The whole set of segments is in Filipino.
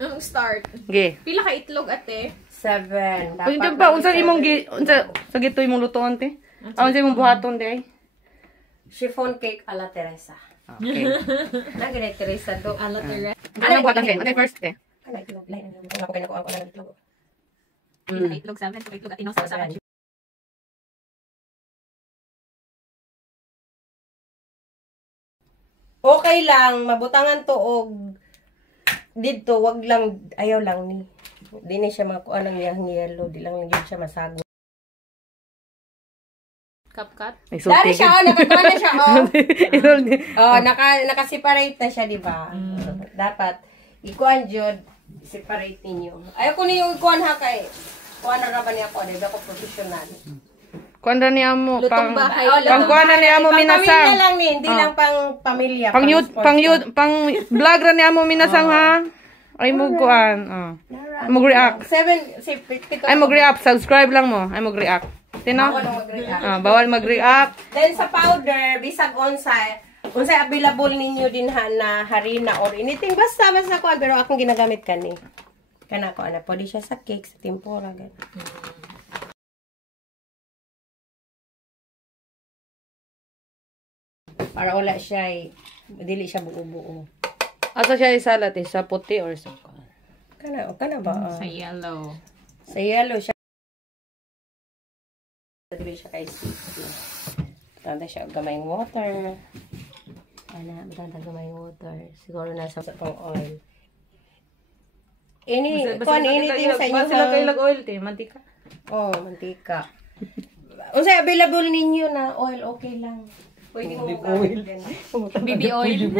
Ang start. Okay. Pila ka itlog, ate? 7. Dapat ba unsa imong sa gitoy imong lutoon te? Unsa imong buhaton te ay? Chiffon cake a la Teresa. Okay. Nagre Teresa do. A la Teresa. Ano buhaton te? Ano first te? Ano itlog? Lain ang ako kay nako ang itlog. Pila ka itlog, 7. So, itlog at tinaw sa akin. Okay lang, mabutangan to og dito, wag lang, ayaw lang ni. Di na siya makuha ng yellow, di lang yun siya masago. Cup-cut? Dari siya, nakakuha na siya, naka-separate na siya, di ba? Dapat, ikuan jud, separate ninyo. Ayaw ko niyo ikuan ha kay, kuha na ba niya ako, di ba ako professional. Kuan ra ni amo Lutong bahay. Pang kuan na ni amo minasang. Pamilya lang ni, hindi lang pang pamilya. Pang vlog ra ni amo minasang ha. Ay mo kuan. Mo react. 7 ay mo react, subscribe lang mo. Ay mo react. Tino? Bawal mag-react. Then sa powder, bisag unsay available ninyo din na harina or anything basta kuan pero akong ginagamit kani. Kana ko ana pwede siya sa cake, sa tempura gan. Para wala siya dili siya buo-buo. Asa siya isalat sa puti or sa kana ba? Sa yellow. Sa yellow siya. Dili siya kay sweet. Tanda siya gamayng water. Tanda gamayng water. Siguro nasa pang oil. Anything sa inyo. Basta lang oil te, mantika. Oh, mantika. Unsay available ninyo na oil, okay lang. Pwede mo oil. BB oil.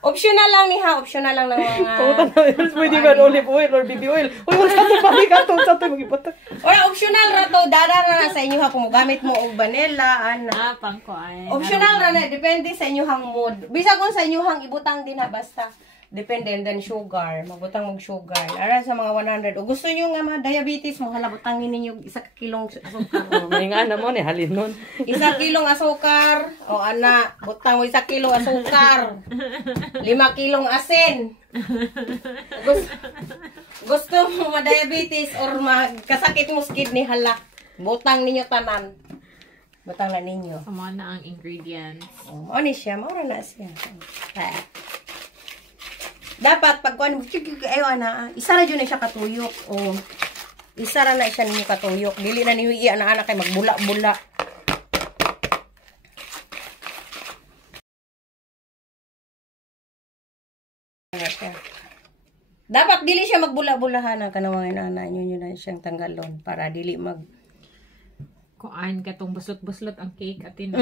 Optional lang ni ha, optional lang ng mga pwede ba olive oil or BB oil? Uy, wala sa ito pamikato, sa ito mag-ipata. Ora, optional ra to, dara na sa inyo ha, kung gamit mo og vanilla, pangkuan. Optional ra na, depende sa inyo hang mood. Bisa kung sa inyo hang ibutang din ha, basta. Depende, and then sugar, magbutang mag sugar. Ara sa mga 100. O gusto nyo nga mga diabetes mo, hala, butangin ninyo 1 kilong asukar. May nga naman halin nun. 1 kilong asukar. O ana, butang mo 1 kilong asukar. 5 kilong asin. Gusto mo ma-diabetes or magkasakit mo sa kidney, hala. Butang ninyo tanan. Butang na ninyo. Sama na ang ingredients. O ni siya, maura na siya. Dapat pag kuan mo isa ra jud na siya katuyok o isa ra na siya ninyo katuyok dili na niyo ana-ana kay magbula-bula. Dapat dili siya magbula-bulahan ang kanawang ana niyo na siyang tanggalon para dili mag kuan katong buslot-buslot ang cake atin.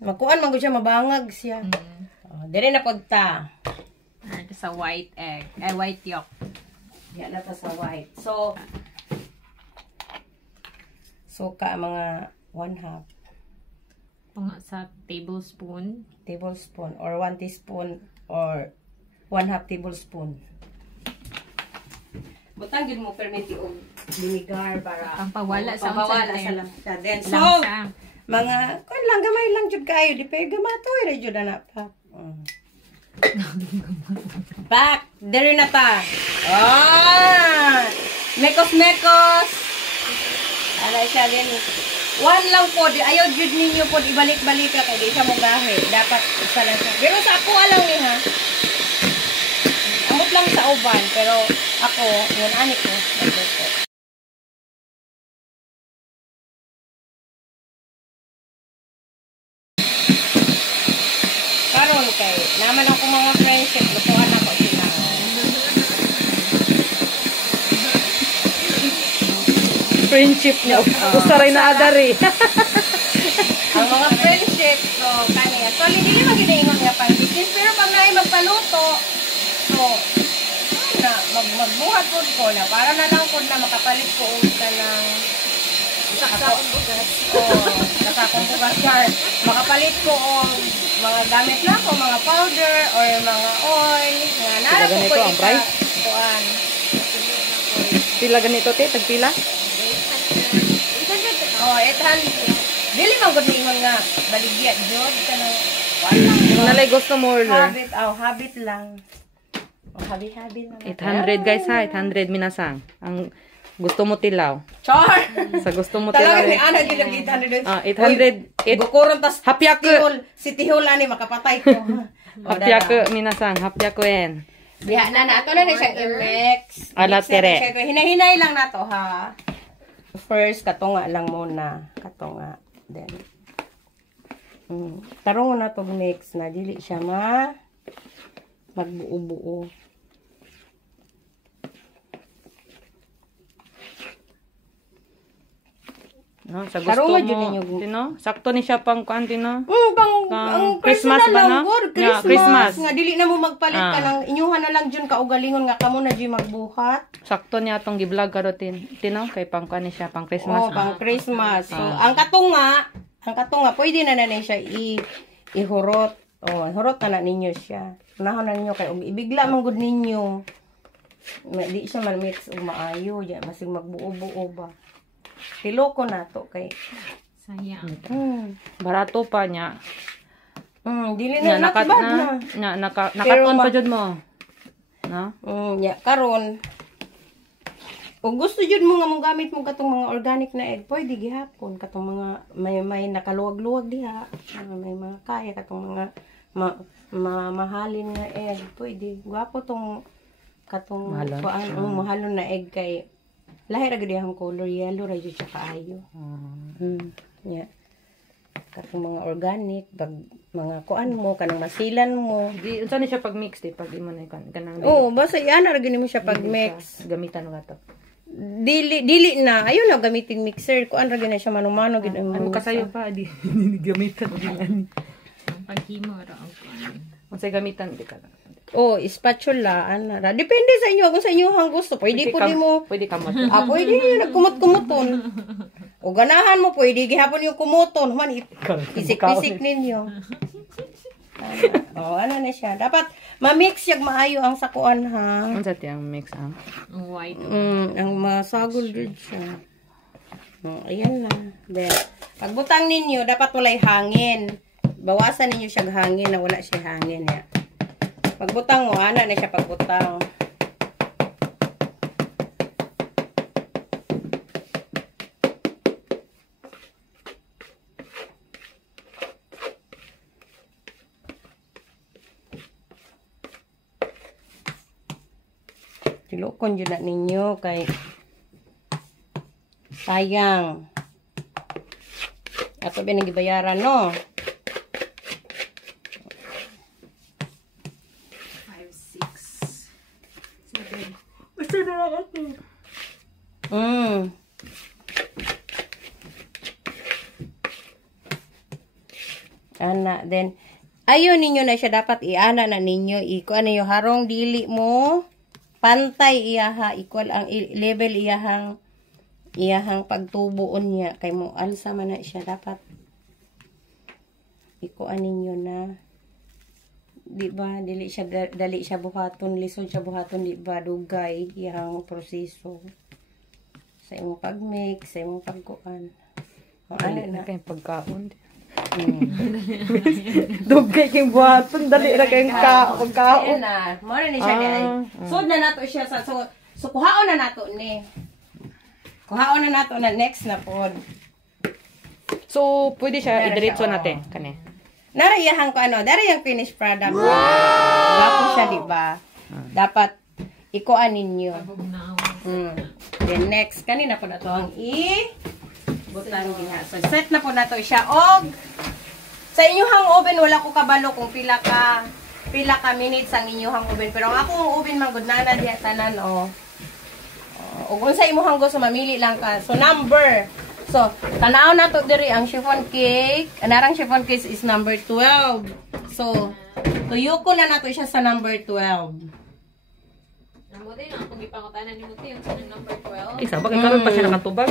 Magkuan man gud siya mabangag siya. Dire na pod ta. Sa white egg. White yolk. Yan na sa white. So ka mga 1/2. Mga sa tablespoon. Tablespoon or 1 teaspoon or 1/2 tablespoon. Butang gid mo permiti og vinegar para pampawala sa lasa. Then so mga kun lang gamay lang jud kayo di pa gamatoy ra jud ana pa. Back! Dere na ta! Mekos-mekos! Ano siya din? One lang po. Ayaw jud ninyo po. Ibalik-balik ka kay di siya magahe. Dapat isa lang siya. Pero sa ako alang ni ha. Amot lang sa uban. Pero ako, yun anik ko. Karon kay naman ako mga friendship, lutuan ako sila. Friendship niya. Usaray na agari. Ang mga friendship, so kaniya. So hindi naman ginaingon nga pang business, pero pag naay magpaluto, so magbuhat po ko na para na lang po na makapalit ko ka ng sakong bugas. Sakong bugas jar. Makapalit ko mga gamit na ko, mga powder or mga oil. Nga nara ko po ang price? Kuan. Pila ganito te? Tagpila? 800. Dili man gud ingon nga baligya jud kanang nalay gusto more. Habit lang. Oh, habi-habi na. 800 guys ha, 800 minasang. Ang gusto mo tilaw. Char! Sa gusto mo tilaw. Talaga ni Ana gilang 800. 800. Gukuron tas Hapya ko. si Tihol ani makapatay ko. Hapya ko minasang, hapya ko en. Biha na ato na siyang i-mix. Ala, tere. Hinahinay lang na to ha. First, katunga lang muna. Katunga. Then, tarong na to mix na. Dili siya magbuo-buo. No, sa gusto mo. Tino? Sakto ni siya pang kuan tino. Ang Christmas ba lang, na? God, Yeah, Christmas. Christmas. Nga dili na mo magpalit ka ng inyuhan na lang dyan kaugalingon nga kamo na dyan magbuhat. Sakto niya atong gi-vlog karo tino kay pang kuan ni siya pang Christmas. Oh, pang Christmas. So, ang katunga, pwede na siya ihurot. Oh, hurot na ninyo siya. Unahon na ninyo kay ibigla man gud ninyo. Di siya man mix og maayo, diyan basig magbuo-buo ba. Hiloko na to kay Sayang. Barato pa niya. Dili na nakabad na. Nakaton pa jud mo. No? Karon. O gusto jud mo nga mong gamit mo katong mga organic na egg, pwede gihapon katong mga may nakaluwag-luwag diha. May mga kaya katong mga mahalin na egg, pwede. Gwapo tong katong mahalon na egg kay lahi ra gid ang color yellow ra jud siya kaayo. Yeah. Katong mga organic, mga kuan mo kanang masilan mo. Di unsa ni siya pag mix di pag imo na kanang. Basta ana ra gid mo siya pag mix. Gamitan nga to. Dili na. Ayun na gamitin mixer. Kuan ra gid na siya mano-mano gid ang. Ano kasayo pa di gamitan din. Ang paghimo ra ang kuan. Unsay gamitan di ka. Spatula, ana ra. Depende sa inyo kung sa inyo hang gusto. Pwede mo. Pwede kamot. Pwede nagkumot-kumuton. O ganahan mo, pwede gihapon yung kumuton. Man, isik-isik ninyo. Ano na siya. Dapat ma-mix siya maayo ang sakuan ha. Unsa ti ang mix ang? Ang white. Ang masagol gud siya. Ayan na. Then, pagbutang ninyo, dapat walay hangin. Bawasan ninyo siya hangin na wala siya hangin. Ya. Pagbutang mo, ana na siya pagbutang. Tilokon dyan na ninyo kay sayang. Ato ba nagibayaran, no? 5, 6, 7. Basta na ako. Ana, then, ayaw ninyo na siya dapat iana na ninyo. Ano yung harong dili mo. Pantay iyaha. Equal ang level iyahang pagtubuon niya. Kay mo, alsa man na siya. Dapat ikuan ninyo na. Di ba? Dali siya buhaton. Lisod siya buhaton. Di ba? Dugay. Iyahang proseso. Sa imong pagmix. Sa imong pagkuan. Ano na kayong pagkaon. Dugay kayong buhaton. Dali na kayong pagkaon. Ayan na. Mara ni siya niya. Sud na nato siya. So kuhaon na nato ni. Kuhaon na nato na next na pod. So, pwede siya idiretso natin. Kani. Narayahan ko dari yung finished product. Wow! Gapo siya, di ba? Dapat ikuan ninyo. Then next, kanina po na to ang butang diha. So set na po na to siya. Og sa inyong oven wala ko kabalo kung pila ka minutes ang inyong oven. Pero ang akong oven man gud na diha tanan og unsa imong gusto mamili lang ka. So number. So tanaw na to diri ang chiffon cake. Anarang chiffon cake is number 12. So tuyo ko na nato siya sa number 12. Namuti na akong ipangutanan ni Muti yung sa number 12. Isa ba karon pa siya nakatubag?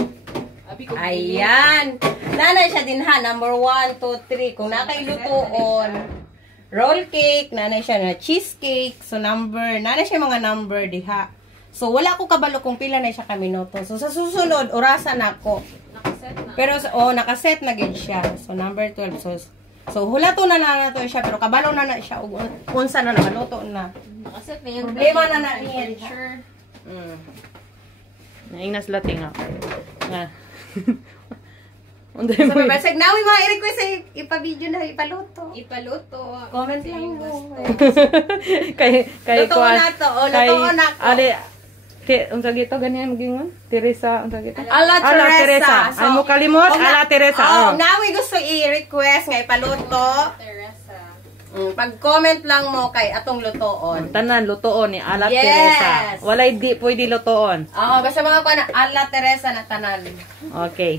Ayan. Nanay siya din ha. Number 1, 2, 3. Kung nakailutoon, roll cake, nanay siya na cheesecake. So nanay siya mga number diha. So wala ko kabalo kung pila na siya kaminoto. So sa susunod, orasan ako. Nakaset na. Pero nakaset na gid siya. So number 12. So So, hulato na to siya, pero kabalo na siya. Unsa na nakaluto na. Nakaset na yung Problema na niya. temperature. Naingnas lating ako. Nga. Unday So, mo. basag nawi mga i-request sa ipa-video na ipaluto. Ipaluto. Comment Sa lang iyong mo. gusto. kay Lutoon na to. O, lutoon na ko. Ali, unsa gito ganyan maging Teresa, unsa gito? Ala Teresa. Ay mo kalimot, ala Teresa. Oh, nawi gusto i-request nga ipaluto. Teresa. Pag-comment lang mo kay atong lutoon. Tanan lutoon ni ala Yes. Teresa. Walay di pwede lutoon. Oo, basta mga kuha na ala Teresa na tanan. Okay.